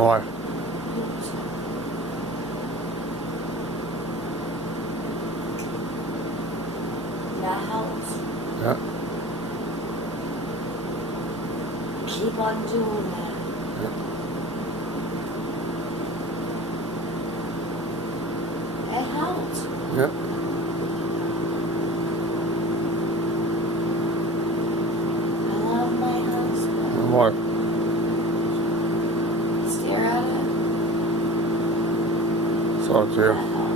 Why? That helps. Yeah. Keep on doing that. Yeah. It helps. Yeah. I love my husband. Why? Stare at it. Talk to you. That helps.